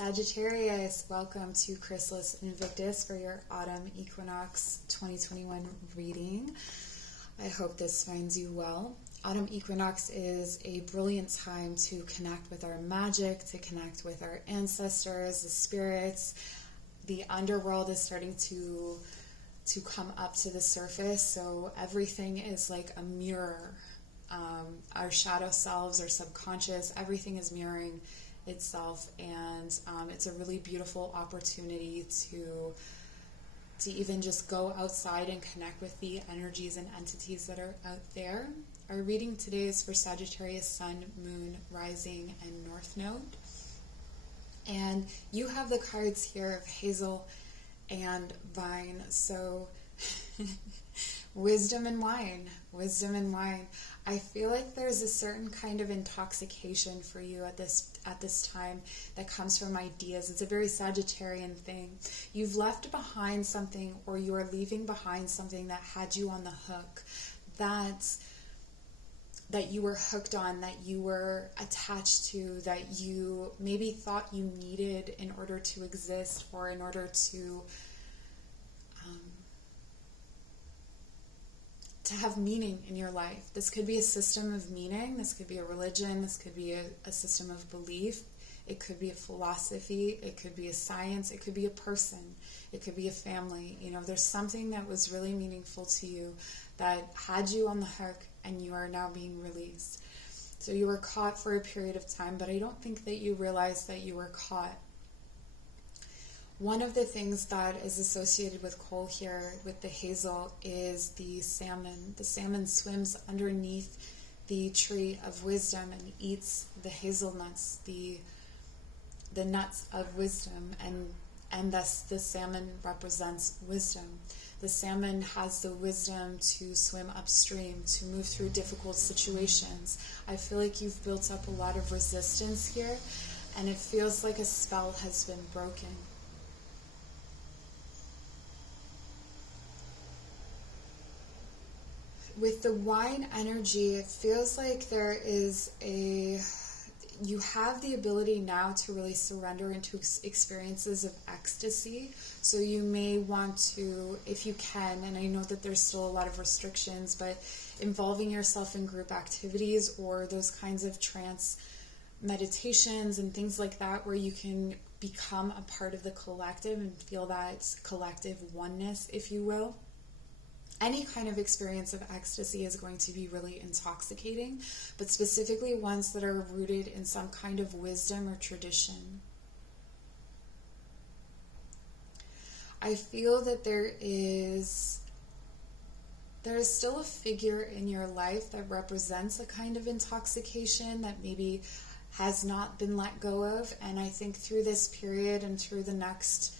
Sagittarius, welcome to Chrysalis Invictus for your Autumn Equinox 2021 reading. I hope this finds you well. Autumn Equinox is a brilliant time to connect with our magic, to connect with our ancestors, the spirits. The underworld is starting to come up to the surface, so everything is like a mirror. Our shadow selves, our subconscious, everything is mirroring itself, and it's a really beautiful opportunity to even just go outside and connect with the energies and entities that are out there. Our reading today is for Sagittarius Sun, Moon, Rising, and North Node. And you have the cards here of Hazel and Vine. So wisdom and wine. I feel like there's a certain kind of intoxication for you at this time that comes from ideas. It's a very Sagittarian thing. You've left behind something, or you are leaving behind something that had you on the hook, that you were hooked on, that you were attached to, that you maybe thought you needed in order to exist, or in order to have meaning in your life. This could be a system of meaning, this could be a religion, this could be a system of belief, it could be a philosophy, it could be a science, it could be a person, it could be a family. You know, there's something that was really meaningful to you that had you on the hook, and you are now being released. So you were caught for a period of time, but I don't think that you realized that you were caught. One of the things that is associated with coal here, with the hazel, is the salmon. The salmon swims underneath the tree of wisdom and eats the hazelnuts, the nuts of wisdom, and thus the salmon represents wisdom. The salmon has the wisdom to swim upstream, to move through difficult situations. I feel like you've built up a lot of resistance here, and it feels like a spell has been broken. With the wine energy, it feels like you have the ability now to really surrender into experiences of ecstasy. So you may want to, if you can, and I know that there's still a lot of restrictions, but involving yourself in group activities or those kinds of trance meditations and things like that, where you can become a part of the collective and feel that collective oneness, if you will. Any kind of experience of ecstasy is going to be really intoxicating, but specifically ones that are rooted in some kind of wisdom or tradition. I feel that there is still a figure in your life that represents a kind of intoxication that maybe has not been let go of, and I think through this period and through the next,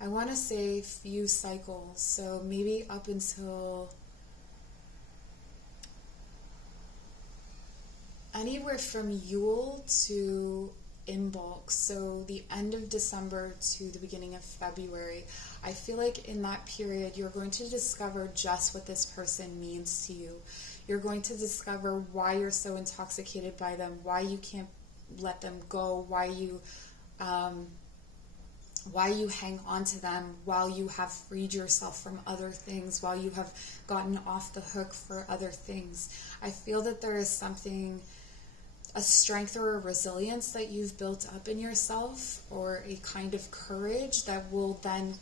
I want to say, few cycles, so maybe up until anywhere from Yule to Imbolc, so the end of December to the beginning of February. I feel like in that period you're going to discover just what this person means to you. You're going to discover why you're so intoxicated by them, why you can't let them go, why you hang on to them, while you have freed yourself from other things, while you have gotten off the hook for other things. I feel that there is something, a strength or a resilience that you've built up in yourself, or a kind of courage that will then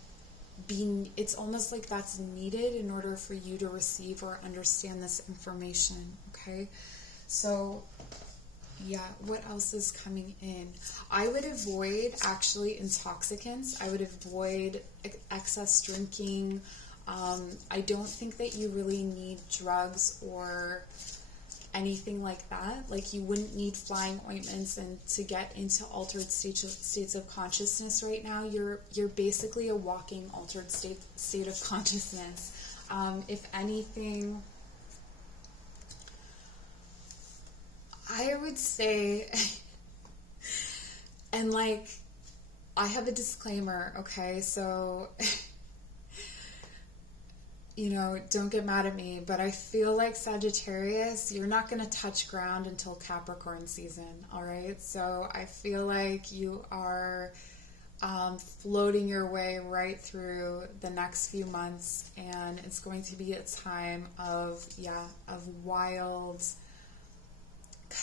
be, it's almost like that's needed in order for you to receive or understand this information, okay? So yeah, what else is coming in? I would avoid actually intoxicants. I would avoid excess drinking. I don't think that you really need drugs or anything like that. Like, you wouldn't need flying ointments and to get into altered states of consciousness right now. You're basically a walking altered state of consciousness. If anything, I would say, and like, I have a disclaimer, okay, so, you know, don't get mad at me, but I feel like Sagittarius, you're not going to touch ground until Capricorn season, all right? So I feel like you are floating your way right through the next few months, and it's going to be a time of wild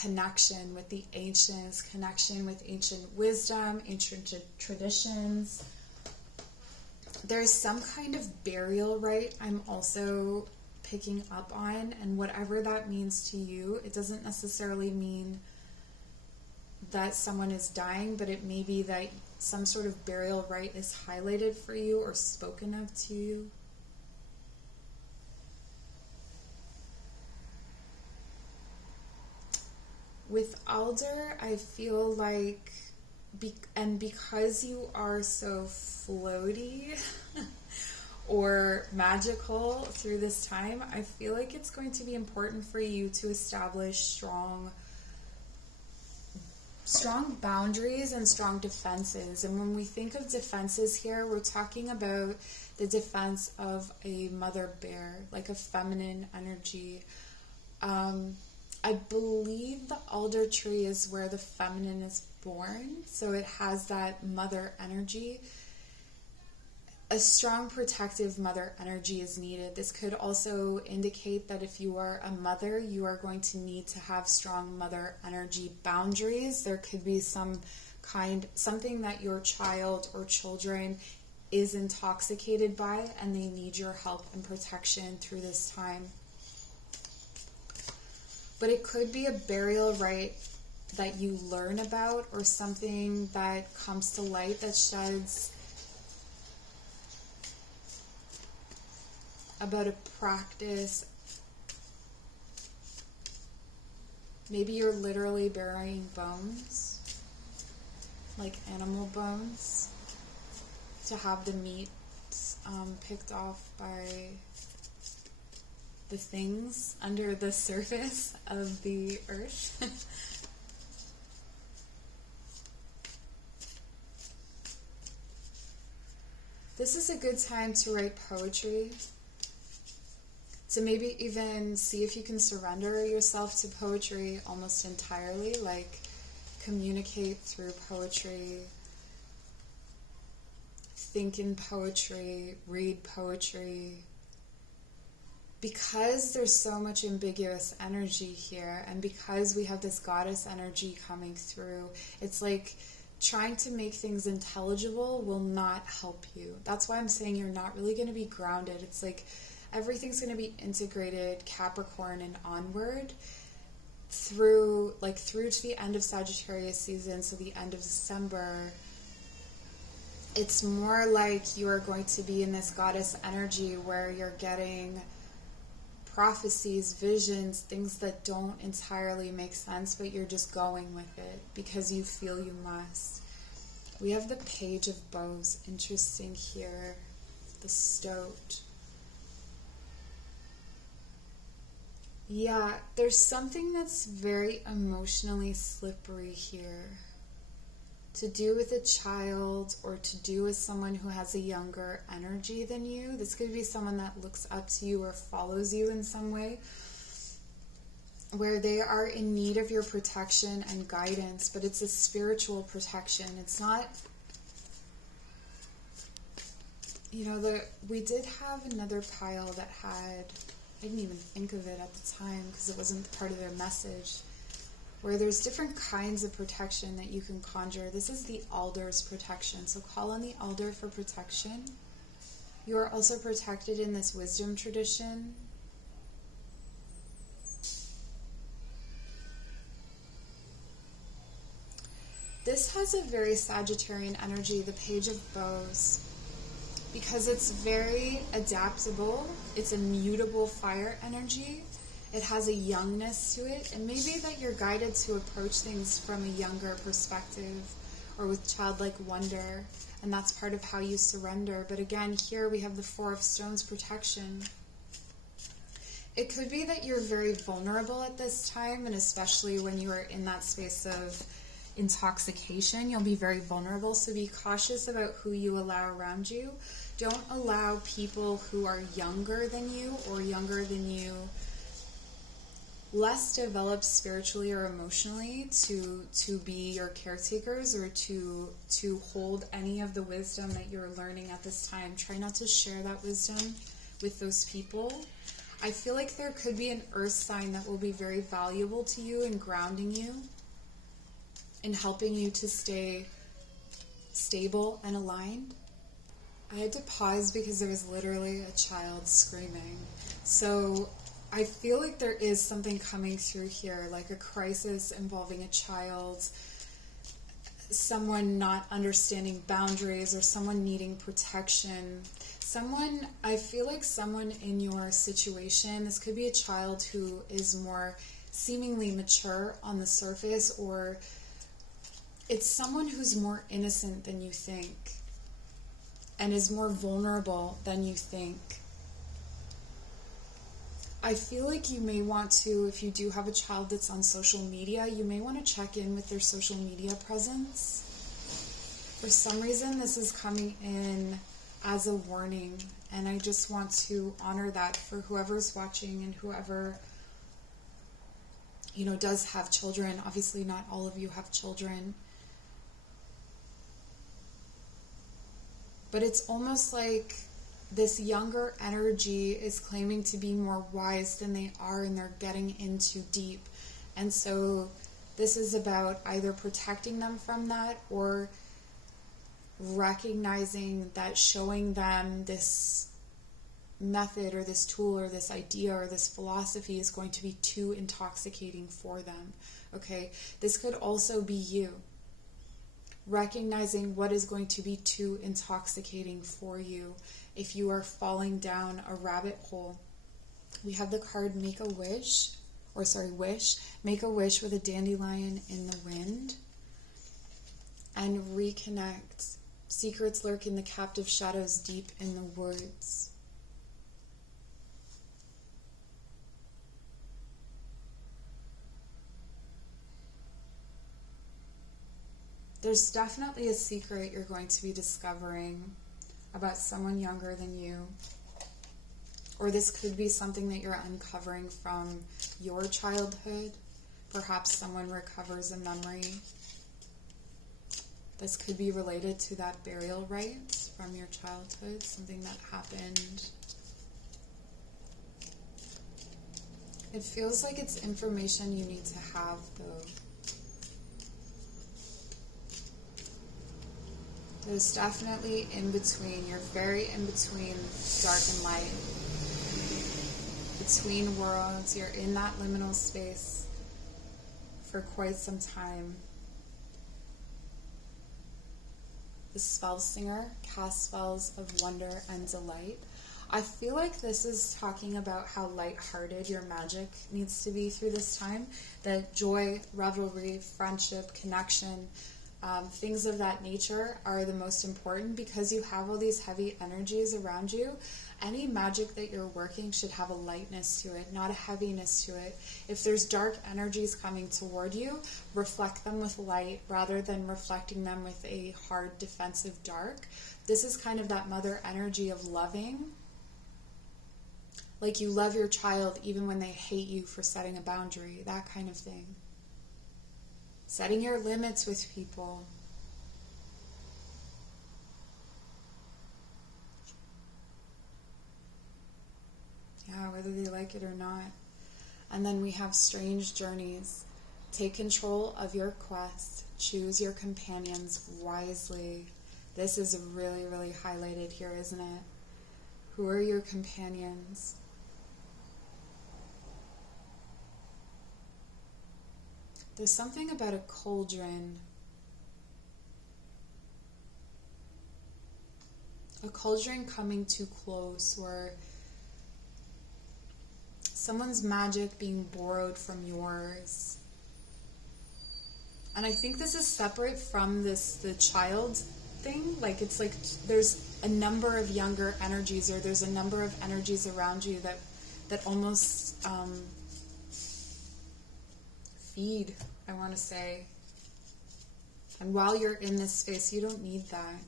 connection with the ancients, connection with ancient wisdom, ancient traditions. There's some kind of burial rite I'm also picking up on, and whatever that means to you, it doesn't necessarily mean that someone is dying, but it may be that some sort of burial rite is highlighted for you or spoken of to you. With Alder, I feel like, because you are so floaty or magical through this time, I feel like it's going to be important for you to establish strong boundaries and strong defenses. And when we think of defenses here, we're talking about the defense of a mother bear, like a feminine energy. I believe the alder tree is where the feminine is born, so it has that mother energy. A strong protective mother energy is needed. This could also indicate that if you are a mother, you are going to need to have strong mother energy boundaries. There could be something that your child or children is intoxicated by, and they need your help and protection through this time. But it could be a burial rite that you learn about, or something that comes to light that sheds about a practice. Maybe you're literally burying bones, like animal bones, to have the meat picked off by the things under the surface of the earth. This is a good time to write poetry, to maybe even see if you can surrender yourself to poetry almost entirely, like communicate through poetry, think in poetry, read poetry. Because there's so much ambiguous energy here, and because we have this goddess energy coming through, it's like trying to make things intelligible will not help you. That's why I'm saying you're not really going to be grounded. It's like everything's going to be integrated Capricorn and onward through to the end of Sagittarius season, so the end of December. It's more like you are going to be in this goddess energy where you're getting prophecies, visions, things that don't entirely make sense, but you're just going with it because you feel you must. We have the Page of Bows. Interesting here. The Stoat. Yeah, there's something that's very emotionally slippery here. To do with a child, or to do with someone who has a younger energy than you. This could be someone that looks up to you or follows you in some way, where they are in need of your protection and guidance, but it's a spiritual protection. It's not, we did have another pile that had, I didn't even think of it at the time because it wasn't part of their message, where there's different kinds of protection that you can conjure. This is the Alder's protection. So call on the Alder for protection. You are also protected in this wisdom tradition. This has a very Sagittarian energy, the Page of Bows, because it's very adaptable. It's a mutable fire energy. It has a youngness to it, and maybe that you're guided to approach things from a younger perspective or with childlike wonder, and that's part of how you surrender. But again, here we have the Four of Stones protection. It could be that you're very vulnerable at this time, and especially when you are in that space of intoxication, you'll be very vulnerable, so be cautious about who you allow around you. Don't allow people who are younger than you or younger than you less developed spiritually or emotionally to be your caretakers or to hold any of the wisdom that you're learning at this time. Try not to share that wisdom with those people. I feel like there could be an earth sign that will be very valuable to you in grounding you, in helping you to stay stable and aligned. I had to pause because there was literally a child screaming. So I feel like there is something coming through here, like a crisis involving a child, someone not understanding boundaries, or someone needing protection. I feel like someone in your situation, this could be a child who is more seemingly mature on the surface, or it's someone who's more innocent than you think and is more vulnerable than you think. I feel like you may want to, if you do have a child that's on social media, you may want to check in with their social media presence. For some reason, this is coming in as a warning, and I just want to honor that for whoever's watching and whoever, does have children. Obviously, not all of you have children. But it's almost like this younger energy is claiming to be more wise than they are, and they're getting in too deep. And so this is about either protecting them from that or recognizing that showing them this method or this tool or this idea or this philosophy is going to be too intoxicating for them. Okay? This could also be you. Recognizing what is going to be too intoxicating for you if you are falling down a rabbit hole. We have the card wish. Make a wish with a dandelion in the wind. And reconnect. Secrets lurk in the captive shadows deep in the woods. There's definitely a secret you're going to be discovering about someone younger than you. Or this could be something that you're uncovering from your childhood. Perhaps someone recovers a memory. This could be related to that burial rite from your childhood, something that happened. It feels like it's information you need to have, though. There's definitely in between. You're very in between dark and light. Between worlds. You're in that liminal space for quite some time. The spell singer casts spells of wonder and delight. I feel like this is talking about how lighthearted your magic needs to be through this time. That joy, revelry, friendship, connection, things of that nature are the most important, because you have all these heavy energies around you. Any magic that you're working should have a lightness to it, not a heaviness to it. If there's dark energies coming toward you, reflect them with light rather than reflecting them with a hard defensive dark. This is kind of that mother energy of loving. Like you love your child even when they hate you for setting a boundary, that kind of thing. Setting your limits with people. Yeah, whether they like it or not. And then we have strange journeys. Take control of your quest. Choose your companions wisely. This is really, really highlighted here, isn't it? Who are your companions? There's something about a cauldron. A cauldron coming too close, or someone's magic being borrowed from yours. And I think this is separate from the child thing. Like it's like there's a number of younger energies, or there's a number of energies around you that almost feed, I want to say. And while you're in this space, you don't need that.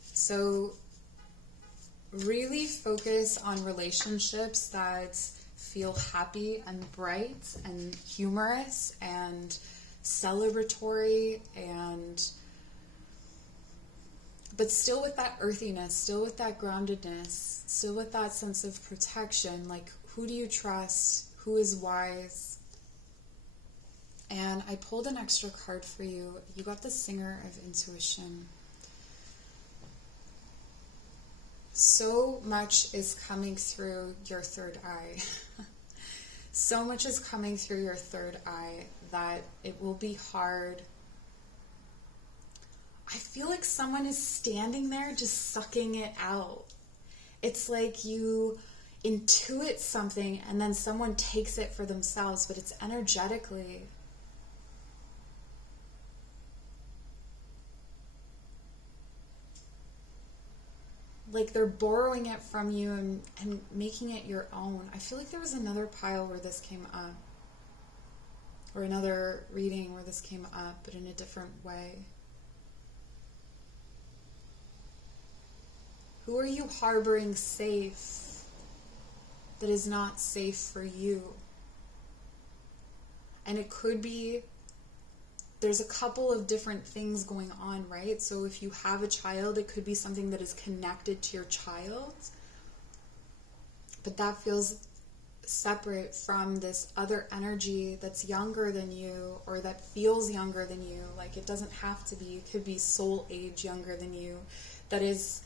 So really focus on relationships that feel happy and bright and humorous and celebratory, but still with that earthiness, still with that groundedness, still with that sense of protection. Like, who do you trust? Who is wise? And I pulled an extra card for you. You got the Singer of Intuition. So much is coming through your third eye. So much is coming through your third eye that it will be hard. I feel like someone is standing there just sucking it out. It's like you intuit something and then someone takes it for themselves, but it's energetically. Like they're borrowing it from you and making it your own. I feel like there was another pile where this came up, or another reading where this came up, but in a different way. Who are you harboring safe that is not safe for you? And it could be, there's a couple of different things going on, right? So if you have a child, it could be something that is connected to your child, but that feels separate from this other energy that's younger than you, or that feels younger than you. Like, it doesn't have to be, it could be soul age younger than you, that is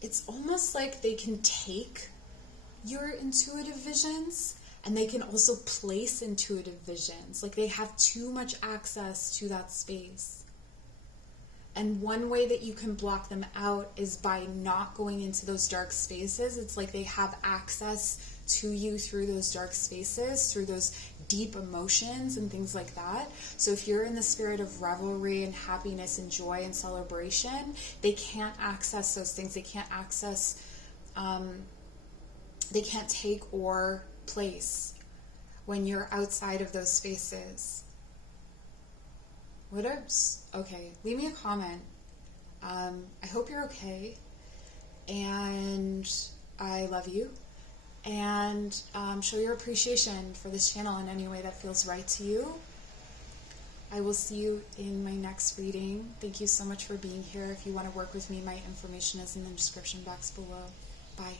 it's almost like they can take your intuitive visions and they can also place intuitive visions. Like, they have too much access to that space. And one way that you can block them out is by not going into those dark spaces. It's like they have access to you through those dark spaces, through those deep emotions and things like that. So if you're in the spirit of revelry and happiness and joy and celebration, they can't access those things. They can't access, they can't take or place when you're outside of those spaces. What else? Okay, leave me a comment. I hope you're okay, and I love you, and show your appreciation for this channel in any way that feels right to you. I will see you in my next reading. Thank you so much for being here. If you want to work with me, my information is in the description box below. Bye.